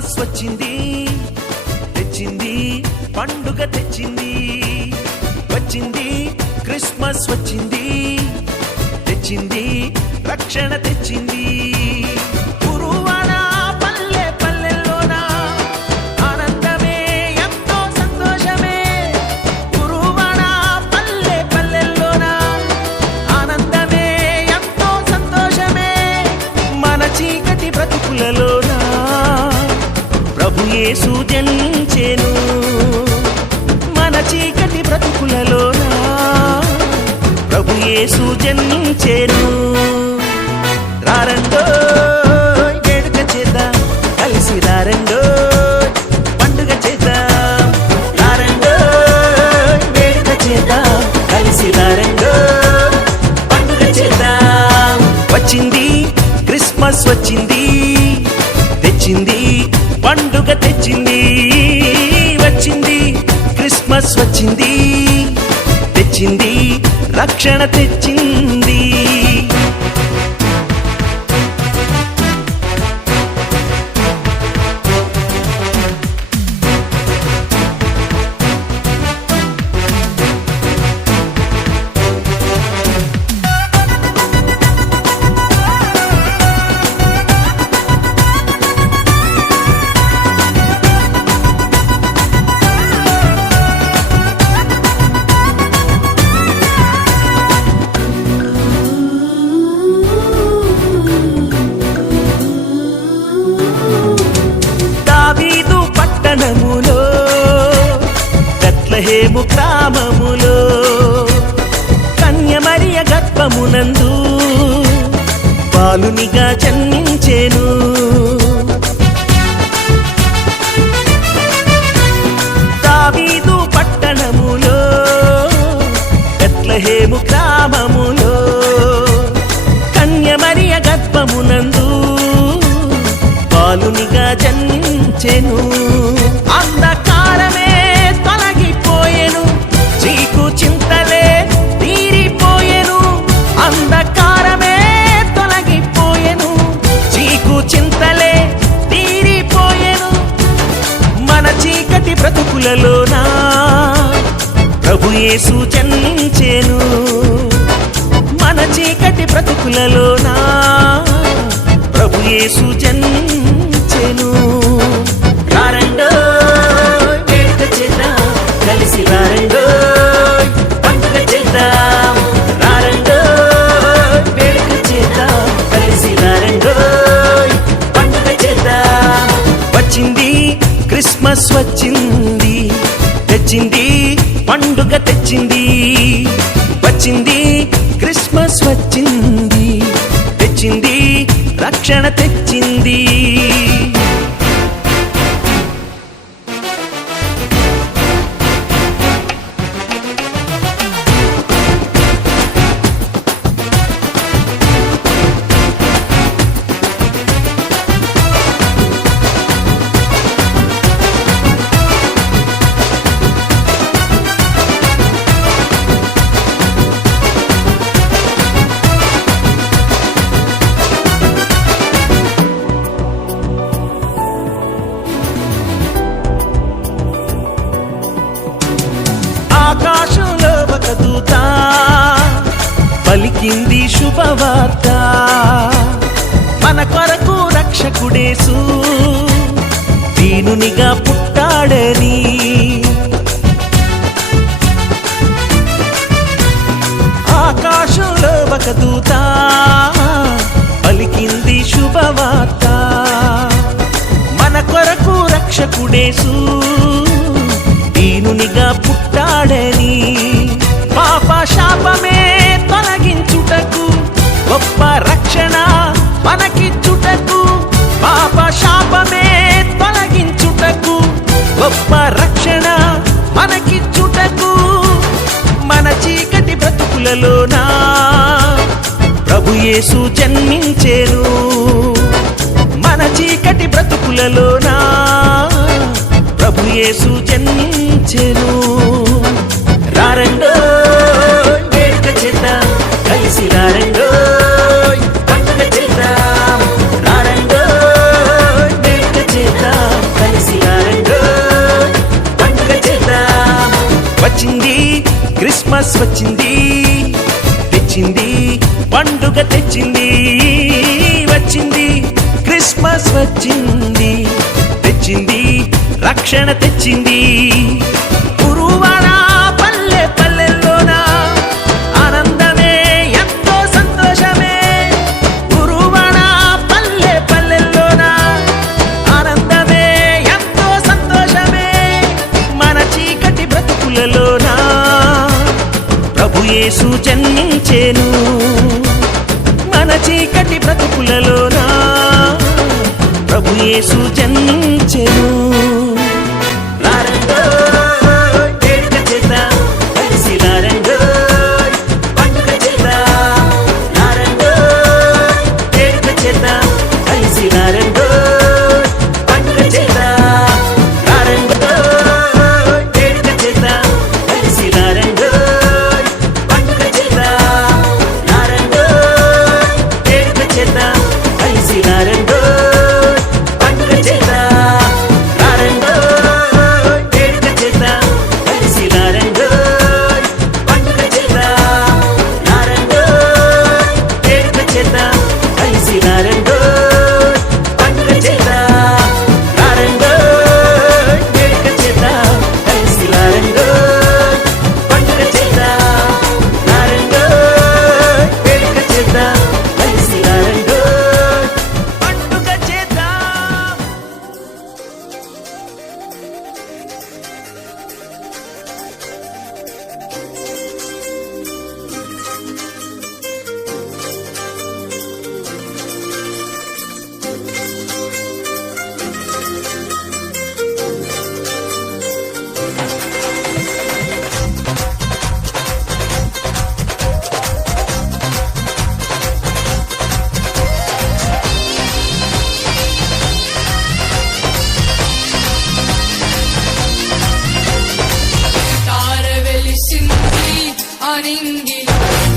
Christmas వచ్చింది, తెచ్చింది పండుగ తెచ్చింది. వచ్చింది క్రిస్మస్ వచ్చింది, తెచ్చింది రక్షణ తెచ్చింది. గురువాడ పల్లె పల్లెల్లోన ఆనందమే ఎంతో సంతోషమే. గురువాడ పల్లె పల్లెల్లోన ఆనందమే ఎంతో సంతోషమే. మన చీకటి బ్రతుకులలోన ప్రభు యేసు జనించెను. మన చీకటి బ్రతుకులలోన ప్రభు యేసు జనించెను. రారండో వేడుక చేద్దాం, కలిసి రారండో పండుగ చేద్దాం. రారండో వేడుక చేద్దాం, కలిసి రారండో పండుగ చేద్దాం. వచ్చింది క్రిస్మస్ వచ్చింది, తెచ్చింది పండుగ తెచ్చింది. వచ్చింది క్రిస్మస్ వచ్చింది, తెచ్చింది రక్షణ తెచ్చింది. బెత్లెహేము గ్రామములో కన్య మరియ గర్భమునందు బాలునిగా జన్మించెను. దావీదు పట్టణములో బెత్లెహేము గ్రామములో కన్య మరియ గర్భమునందు బాలునిగా జన్మించెను. అంధకారమే తొలగిపోయెను, చీకు చింతలే తీరిపోయెను. అంధకారమే తొలగిపోయెను, చీకు చింతలే తీరిపోయెను. మన చీకటి బ్రతుకులలోన ప్రభు యేసు జన్మించెను. మన చీకటి బ్రతుకులలోన ప్రభు యేసు జన్మించెను. రారండో వేడుక చేద్దాం, కలిసి రారండో పండుగ చేద్దాం. రారండో వేడుక చేద్దాం, కలిసి రారండో పండుగ చేద్దాం. వచ్చింది క్రిస్మస్ వచ్చింది, తెచ్చింది పండుగ తెచ్చింది. వచ్చింది క్రిస్మస్ వచ్చింది, తెచ్చింది రక్షణ తెచ్చింది. ఆకాశంలో ఒక దూత పలికింది శుభవార్త. మన కొరకు రక్షకుడేసు దీనునిగా పుట్టాడని. ఆకాశంలో ఒక దూత పలికింది శుభవార్త. మన కొరకు రక్షకుడేసు దీనునిగా పుట్టాడని. పాప శాపమే తొలగించుటకు, గొప్ప రక్షణ మనకిచ్చుటకు. పాప శాపమే తొలగించుటకు, గొప్ప రక్షణ మనకిచ్చుటకు. మన చీకటి బ్రతుకులలోన ప్రభు యేసు జన్మించెను. మన చీకటి బ్రతుకులలోన ప్రభు యేసు జన్మించెను. రారండో వేడుక చేద్దాం, కలిసి రారండో పండుగ చేద్దాం. రారండో వేడుక చేద్దాం, వచ్చింది క్రిస్మస్ వచ్చింది, తెచ్చింది పండుగ తెచ్చింది. వచ్చింది క్రిస్మస్ వచ్చింది, తెచ్చింది రక్షణ తెచ్చింది. గురువాడ పల్లె పల్లెల్లోన ఆనందమే ఎంతో సంతోషమే. గురువాడ పల్లె పల్లెల్లోన ఆనందమే ఎంతో సంతోషమే. మన చీకటి బ్రతుకులలోన ప్రభు యేసు జన్మించెను. మన చీకటి బ్రతుకులలోన ప్రభు యేసు జన్మించెను.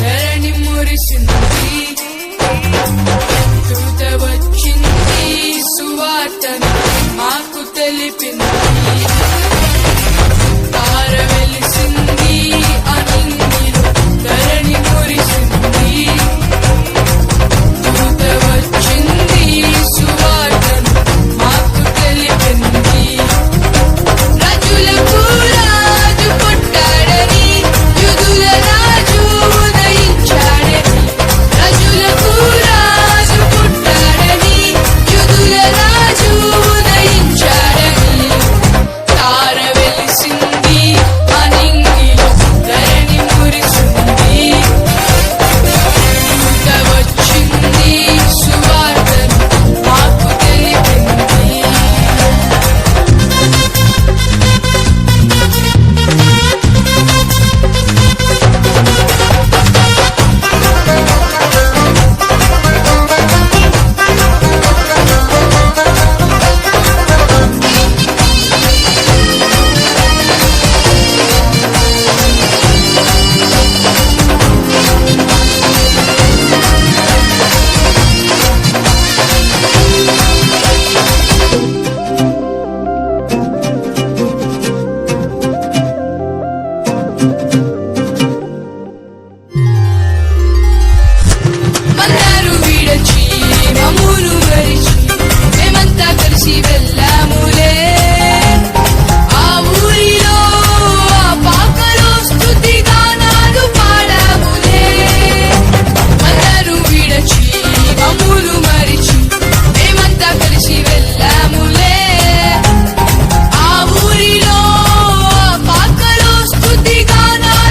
ధరణి మురిసింది, దూత వచ్చింది, సువార్తను మాకు తెలిపింది. తార వెలిసింది అనింగిలో ధరణి మురిసింది, దూత వచ్చింది, సువార్తను మాకు తెలిపింది. రాజులకు రాజు పుట్టాడని, యూదుల రాజు ఉదయించాడని. రాజులకు రాజు పుట్టాడని, యూదుల రాజు ఉదయించాడని. తార వెలిసింది అనింగిలో ధరణి మురిసింది, దూత వచ్చింది, సువార్తను మాకు తెలిపింది. మందారు విడచి మమ్మును మరిచి మేమంతా కలిసి వెళ్ళాములే. ఆ ఊరిలో ఆ పాకలో స్తుతి గానాలు పాడాములే. మందారు విడచి మమ్మును మరిచి మేమంతా కలిసి వెళ్ళాములే. ఆ ఊరిలో ఆ పాకలో స్తుతి గానాలు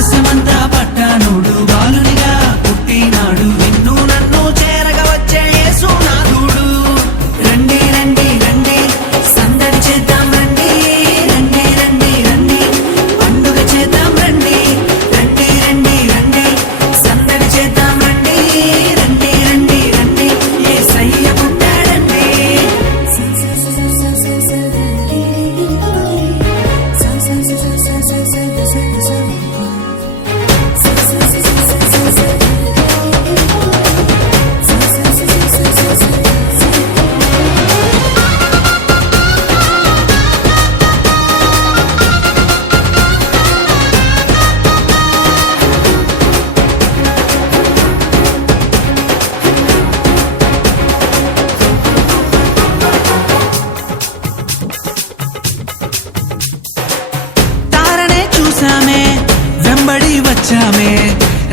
ఆకాశమంతా పట్టానుడు బాలునిగా పుట్టినాడు నిన్ను నన్ను చేరగా వచ్చే యేసునాథుడు రండి రండి రండి సందడి చేద్దాం రండి రండి రండి రండి పండుగ చేద్దాం రండి రండి రండి రండి సందడి చేద్దాం రండి రండి రండి రండి యేసయ్య పుట్టాడండి తారనే చూసామే వెంబడి వచ్చామే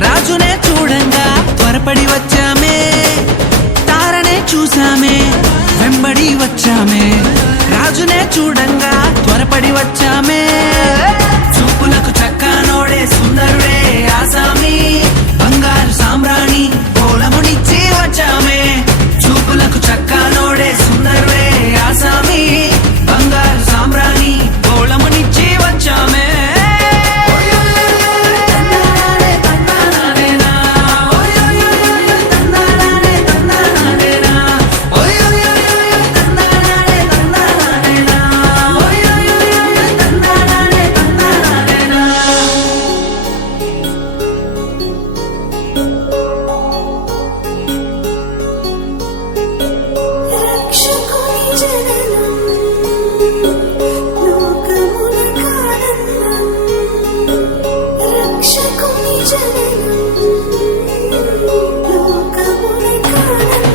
రాజునే చూడంగా త్వరపడి వచ్చామే తారనే చూసామే వెంబడి వచ్చామే రాజునే చూడంగా త్వరపడి వచ్చామే చూపులకు చక్కనోడే సుందరుడే ఆసామి బంగారు సామ్రాణి కోలమునిచ్చి వచ్చామే చూపులకు చక్కనోడే సుందరుడే ఆసామి బంగారు సామ్రాణి కోలమునిచ్చి వచ్చామే రక్షకుని జననం లోకమునకానందం రక్షకుని జననం లోకమునకానందం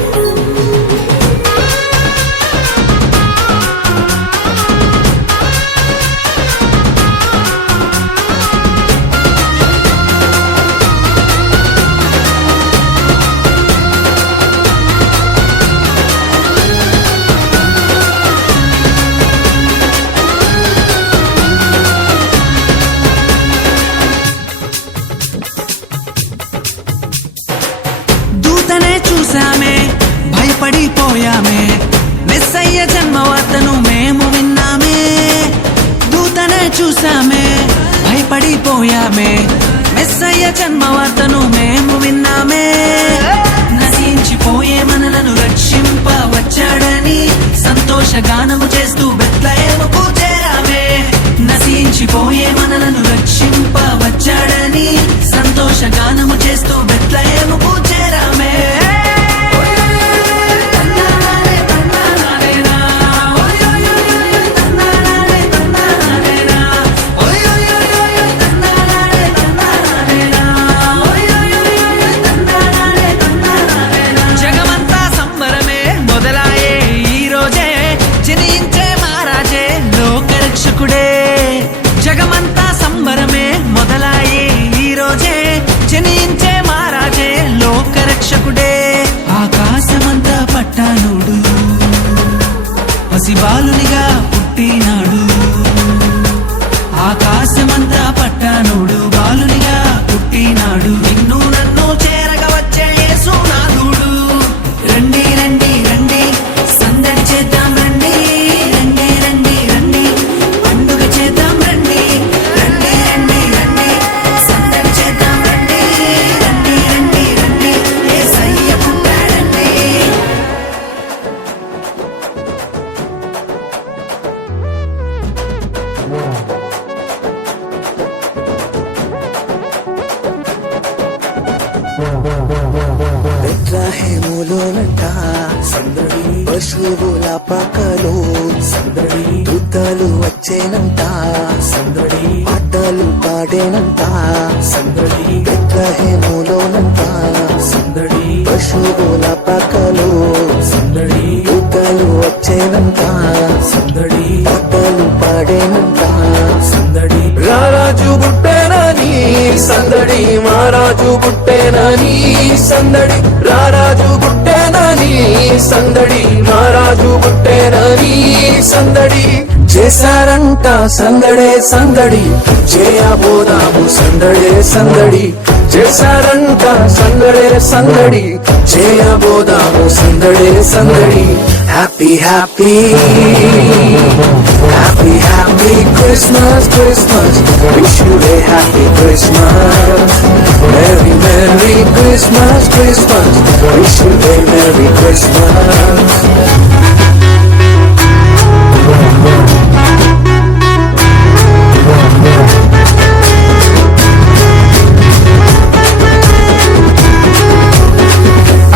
దూతనే చూసామే భయపడిపోయామే మెస్సయ్య జన్మవార్తను మేము విన్నామే దూతనే చూసామే భయపడిపోయామే మెస్సయ్య జన్మవార్తను మేము విన్నామే నశించిపోయే మనలను రక్షింప వచ్చాడని సంతోష గానము చేస్తూ బెత్లెహేముకు చేరామే నశించిపోయే మనలను రక్షింప వచ్చాడని సంతోష గానము చేస్తూ బెత్లెహేముకు చేరామే జగమంతా సంబరమే మొదలాయే ఈ రోజే జనించే మహారాజే లోకరక్షకుడే జగమంతా సంబరమే మొదలాయే ఈ రోజే జనించే మహారాజే లోకరక్షకుడే ఆకాశమంతా పట్టానుడు పసిబాలునిగా పుట్టినాడు ఆకాశమంతా పట్టానుడు బాలునిగా పుట్టినాడు నిన్ను నన్ను చేరగా వచ్చే యేసునాథుడు రండి రండి రండి సందడి చేద్దాం రండి రండి రండి రండి పండుగ చేద్దాం రండి రండి రండి రండి సందడి చేద్దాం రండి రండి రండి రండి యేసయ్య పుట్టాడండి బెత్లెహేములోనంట సందడి పశువుల పకలో సందడి దూతలు వచ్చేనంట సందడి పాటలు పాడేనంట సందడి బెత్లెహేములోనంట సందడి పశువుల పకలో సందడి దూతలు వచ్చేనంట సందడి పాటలు పాడేనంట సందడి రారాజు పుట్టేనని సందడి మహారాజు పుట్టేనని సందడి రారాజు పుట్టేనని పుట్టేనని సందడి, మహారాజు పుట్టేనని సందడి, చేశారంట సందడే సందడి, చేయబోదాము సందడే సందడి, చేశారంట సందడే సందడి, చేయబోదాము సందడే సందడి. Happy happy happy happy Christmas Christmas, wish you a happy Christmas. Merry merry Christmas Christmas, wish you a merry Christmas.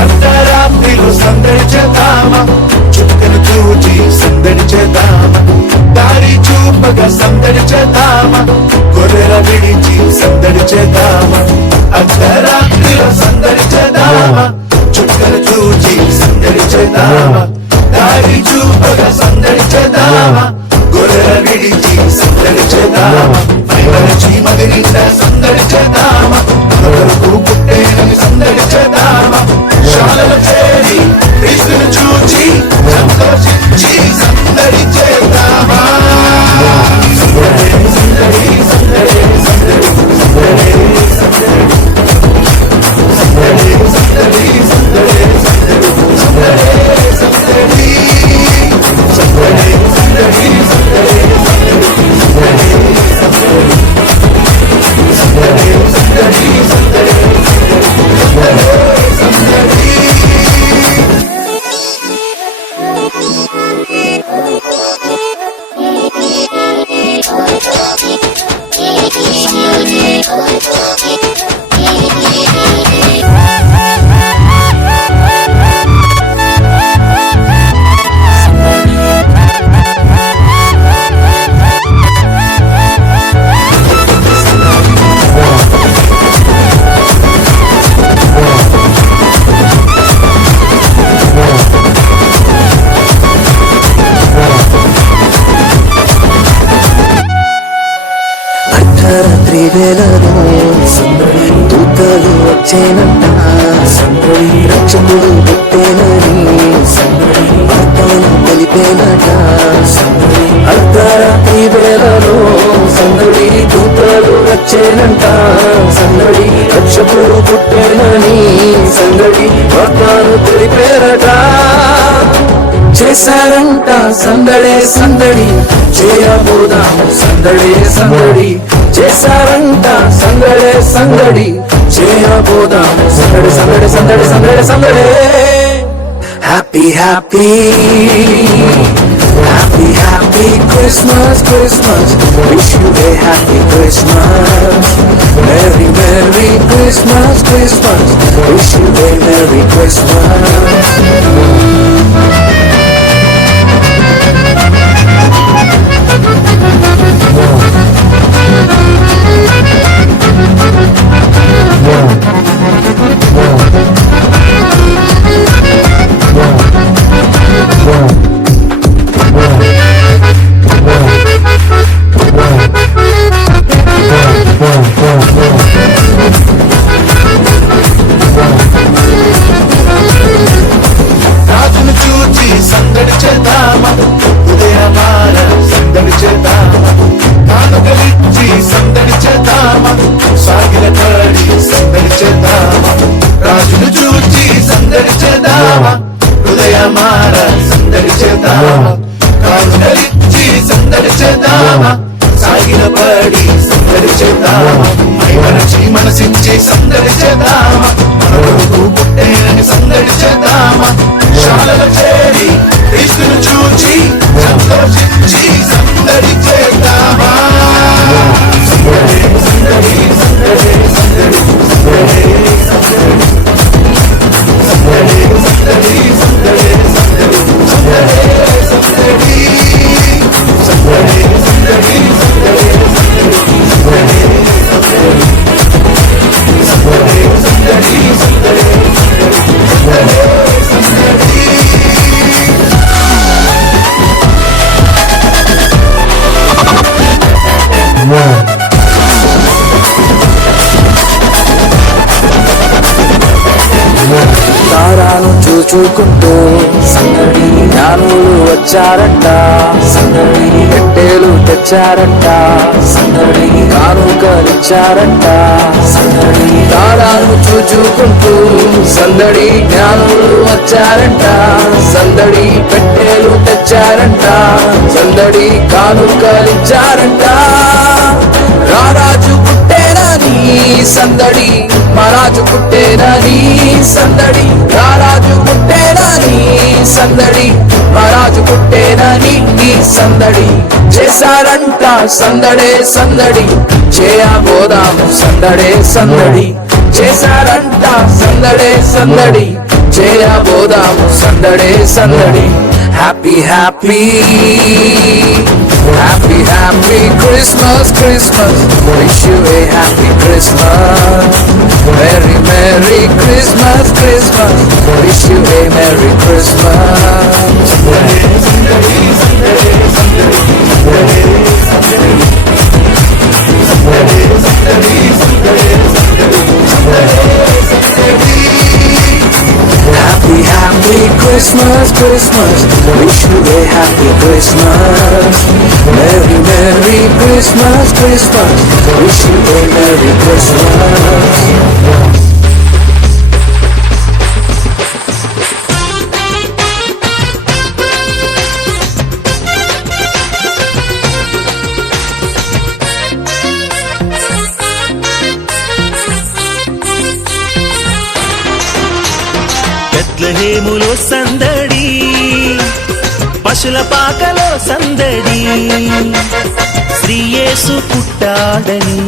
అర్ధరాత్రిలో సందడి చేద్దామా, చుక్కలు చూచి సందడి చేద్దామా, దారి చూపగా సందడి చేద్దామా, గొర్రెల విడిచి సందడి చేద్దామా. అర్ధరాత్రిలో సందడి చేద్దామా, చుక్కలు చూచి సందడి చేద్దామా, దారి చూపగా సందడి చేద్దామా, గొర్రెల విడిచి సందడి చేద్దామా. మైమరచి మది నిండా సందడి చేద్దామా, మనకు పుట్టేనని సందడి చేద్దామా. శాలలో చేరి క్రీస్తును చూచి సంతోషించి సందడి చేద్దామా. సందడి సందడి సందడి సందడి సందడి సందడి సందడి సందడి సందడి సందడి సందడి సందడి సందడి సందడి సందడి అర్ధరాత్రి వేళలో సందడి, దూతలు వచ్చేనంట సందడి, రక్షకుడు పుట్టేనని సందడి, వార్తను తెలిపేనట సందడి. అర్ధరాత్రి వేళలో సందడి, దూతలు వచ్చేనంట సందడి, రక్షకుడు పుట్టేనని సందడి, వార్తను తెలిపేరట. చేశారంట సందడే సందడి, చేయబోదాము సందడే సందడి, చేశారంట సందడే సందడి, చేయబోదాము సందడి సందడి సందడి సందడి సందడి. Happy happy happy happy Christmas Christmas, wish you a happy Christmas. Merry merry Christmas Christmas, wish you a merry Christmas. రాజును చూచి సందడి చేద్దామా, ఉదయమాన సందడి చేద్దామా, కానుకలిచ్చి సందడి చేద్దామా, సాగిల పడి సందడి చేద్దామా. రాజును చూచి సందడి చేద్దామా, ఉదయమాన సందడి చేద్దామా, కానుకలిచ్చి సందడి చేద్దామా, సాగిల పడి సందడి చేద్దామా. మైమరచి మనసించి సందడి చేద్దామా, మనకు పుట్టేనని సందడి చేద్దామా. శాలలో చేరి క్రీస్తును చూచి సంతోషించి సందడి చేద్దామా. సందడి సందడి సందడి సందడి సందడి సందడి సందడి సందడి సందడి సందడి సందడి సందడి సందడి సందడి సందడి చూచుకుంటూ సందడి జ్ఞానులు వచ్చారంట సందడి పెట్టేలు తెచ్చారంట సందడి కానుకలిచ్చారంట సందడి తాళాలను చూచుకుంటూ సందడి జ్ఞానులు వచ్చారంట సందడి పెట్టేలు తెచ్చారంట సందడి కానుకలిచ్చారంట రారాజు పుట్టేనని సందడి మహారాజు పుట్టేనని సందడి రారాజు పుట్టేనని సందడి మహారాజు పుట్టేనని సందడి చేశారంట సందడే సందడి చేయబోదాము సందడే సందడి చేశారంట సందడే సందడి చేయబోదాము సందడే సందడి happy happy Happy, happy Christmas, Christmas. Wish you a happy Christmas. Merry, Merry Christmas, Christmas. Wish you a Merry Christmas. Happy, happy Christmas, Christmas. Wish you a happy Christmas. Merry, Merry Christmas, Christmas. Wish you a Merry Christmas. బెత్లెహేములో సందడి పశుల పాకలో సందడి శ్రీ యేసు పుట్టాడని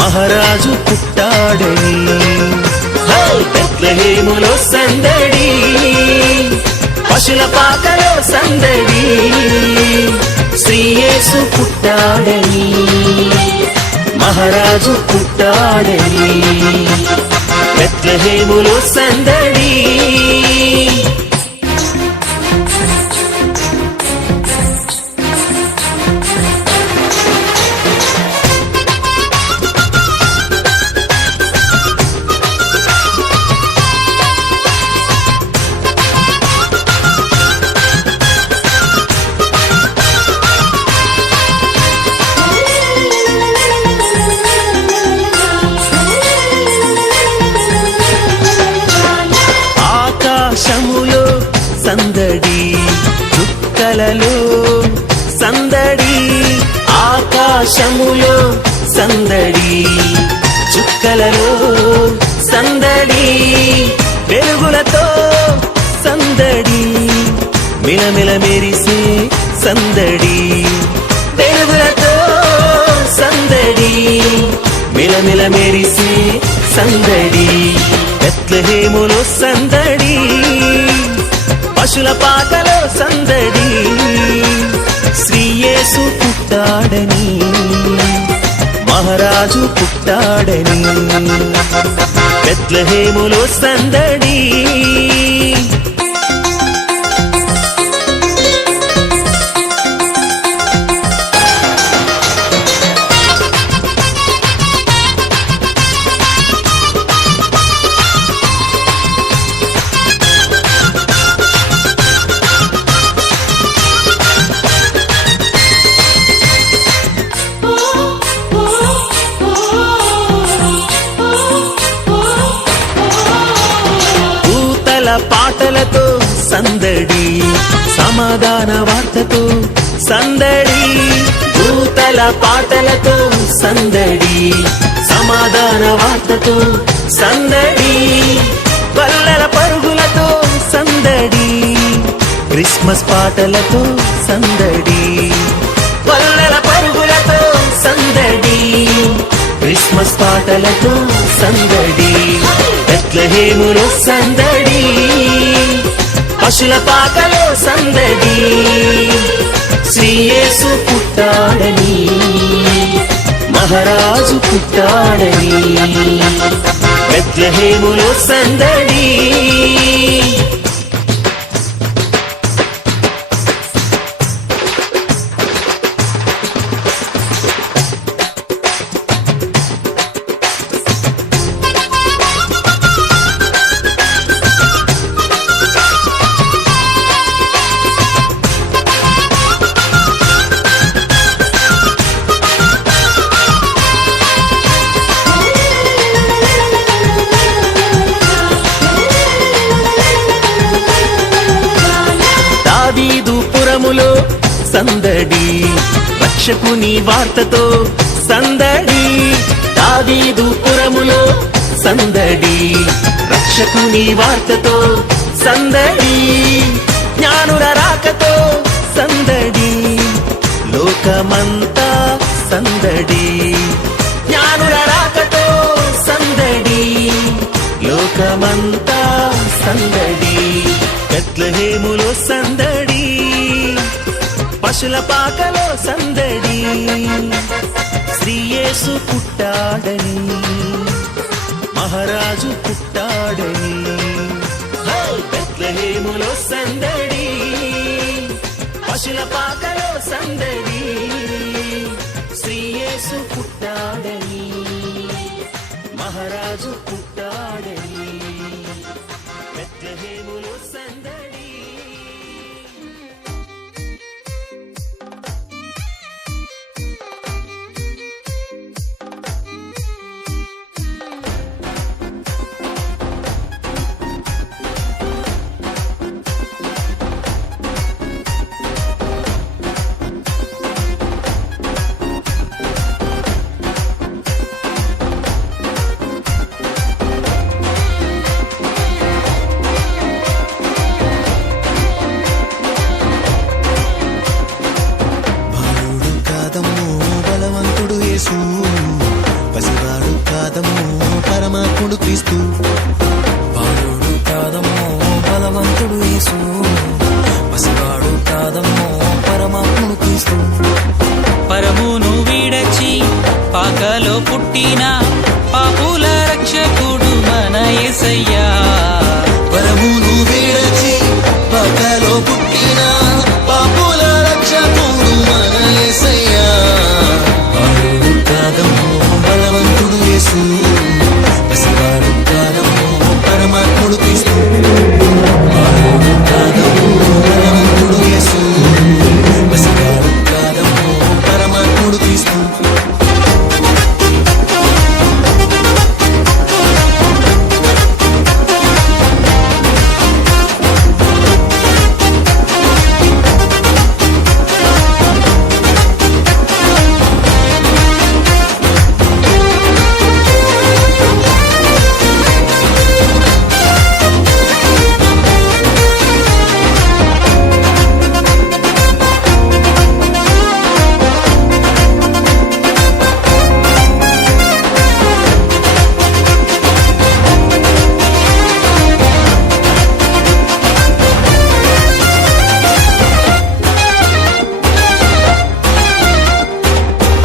మహారాజు పుట్టాడని బెత్లెహేములో సందడి పశుల పాకలో సందడి శ్రీ యేసు పుట్టాడని మహారాజు పుట్టాడని బెత్లెహేములో సందడి ఆకాశములో సందడి చుక్కలలో సందడి ఆకాశములో సందడి చుక్కలలో సందడి వెలుగులతో సందడి మిలమిల మెరిసే సందడి వెలుగులతో సందడి మిలమిల మెరిసే సందడి బెత్లెహేములో సందడి పశుల పాకలో సందడి శ్రీ యేసు పుట్టాడని మహారాజు పుట్టాడని బెత్లెహేములో సందడి పాటలతో సందడి సమాధాన వార్తతో సందడి దూతల పాటలతో సందడి సమాధాన వార్తతో సందడి వల్లల పరుగులతో సందడి క్రిస్మస్ పాటలతో సందడి వల్లల పరుగులతో సందడి క్రిస్మస్ పాటలతో సందడి బెత్లెహేములో సందడి పశుల పాకలో సందడి శ్రీ యేసు పుట్టాడని మహారాజు పుట్టాడని బెత్లెహేములో సందడి సందడి రక్షకుని వార్తతో సందడి దావీదు పురములో సందడి రక్షకుని వార్తతో సందడి జ్ఞానుల రాకతో సందడి లోకమంతా సందడి జ్ఞానుల రాకతో సందడి లోకమంతా సందడి బెత్లెహేములో సందడి పశుల పాకలో సందడి శ్రీ యేసు పుట్టాడని మహారాజు పుట్టాడని బెత్లెహేములో సందడి పశుల పాకలో సందడి శ్రీ యేసు పుట్టాడని మహారాజు పుట్టాడని బెత్లెహేములో సందడి బాలుడు కాదమ్మో బలవంతుడు యేసు పసివాడు కాదమ్మో పరమాత్ముడు క్రీస్తు బాలుడు కాదమ్మో బలవంతుడు యేసు పసివాడు కాదమ్మో పరమాత్ముడు క్రీస్తు పరమును వీడచి పాకలో పుట్టిన పాపుల రక్షకుడు మన యేసయ్యా పరమును వీడచి పగలో పుట్టిన పాపుల రక్షకుడు మన యేసయ్యా బాలుడు కాదమ్మో బలవంతుడు యేసు పసివాడు కాదమ్మో పరమాత్ముడు క్రీస్తు బాలుడు కాదమ్మో బలవంతుడు యేసు పసివాడు కాదమ్మో పరమాత్ముడు క్రీస్తు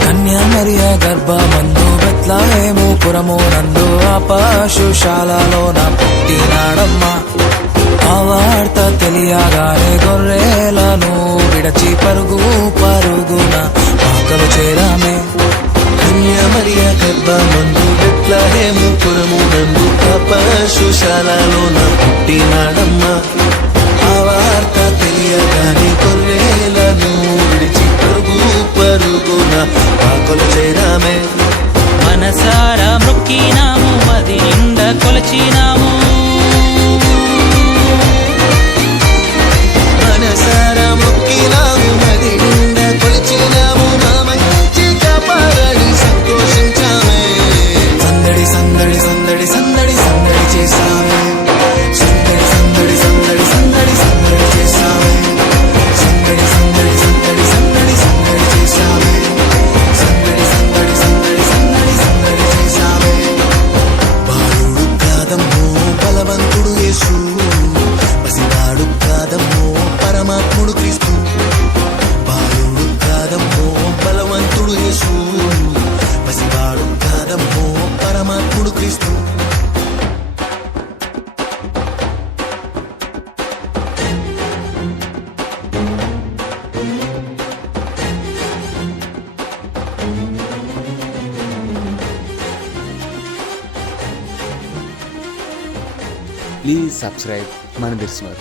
కన్యామరియ గర్భమందు బెత్లెహేము పురము నందు ఆ పశుశాలలోన పుట్టినాడమ్మా ఆ వార్త తెలియగానే గొర్రెలను విడచి పరుగు పరుగున పాకలు చేరామే కన్యామరియ గర్భమందు బెత్లెహేము పురము నందు ఆ పశుశాలలోన పుట్టినాడమ్మా ఆ వార్త తెలియగానే గొర్రెలను విడిచి పరుగున పాకలు చేరామే మనసారా మొక్కినాము మది నిండా కొలచినాము మనసారా మొక్కినాము మది నిండా కొలిచినాము మా మంచి కాపాడని సంతోషించామే సందడి సందడి సందడి సందడి సందడి చేసామే సందడి సందడి సందడి సందడి సందడి చేసామే సందడి సందడి సందడి సందడి సందడి చేసామే సందడి సందడి సందడి సందడి సందడి చేసామే బాలుడు కాదమ్మో బలవంతుడు యేసు పసివాడు కాదమ్మో పరమాత్ముడు క్రీస్తు బాలుడు కాదమ్మో బలవంతుడు యేసు పసివాడు కాదమ్మో పరమాత్ముడు క్రీస్తు ప్లీజ్ సబ్స్క్రైబ్ మన దర్శనం.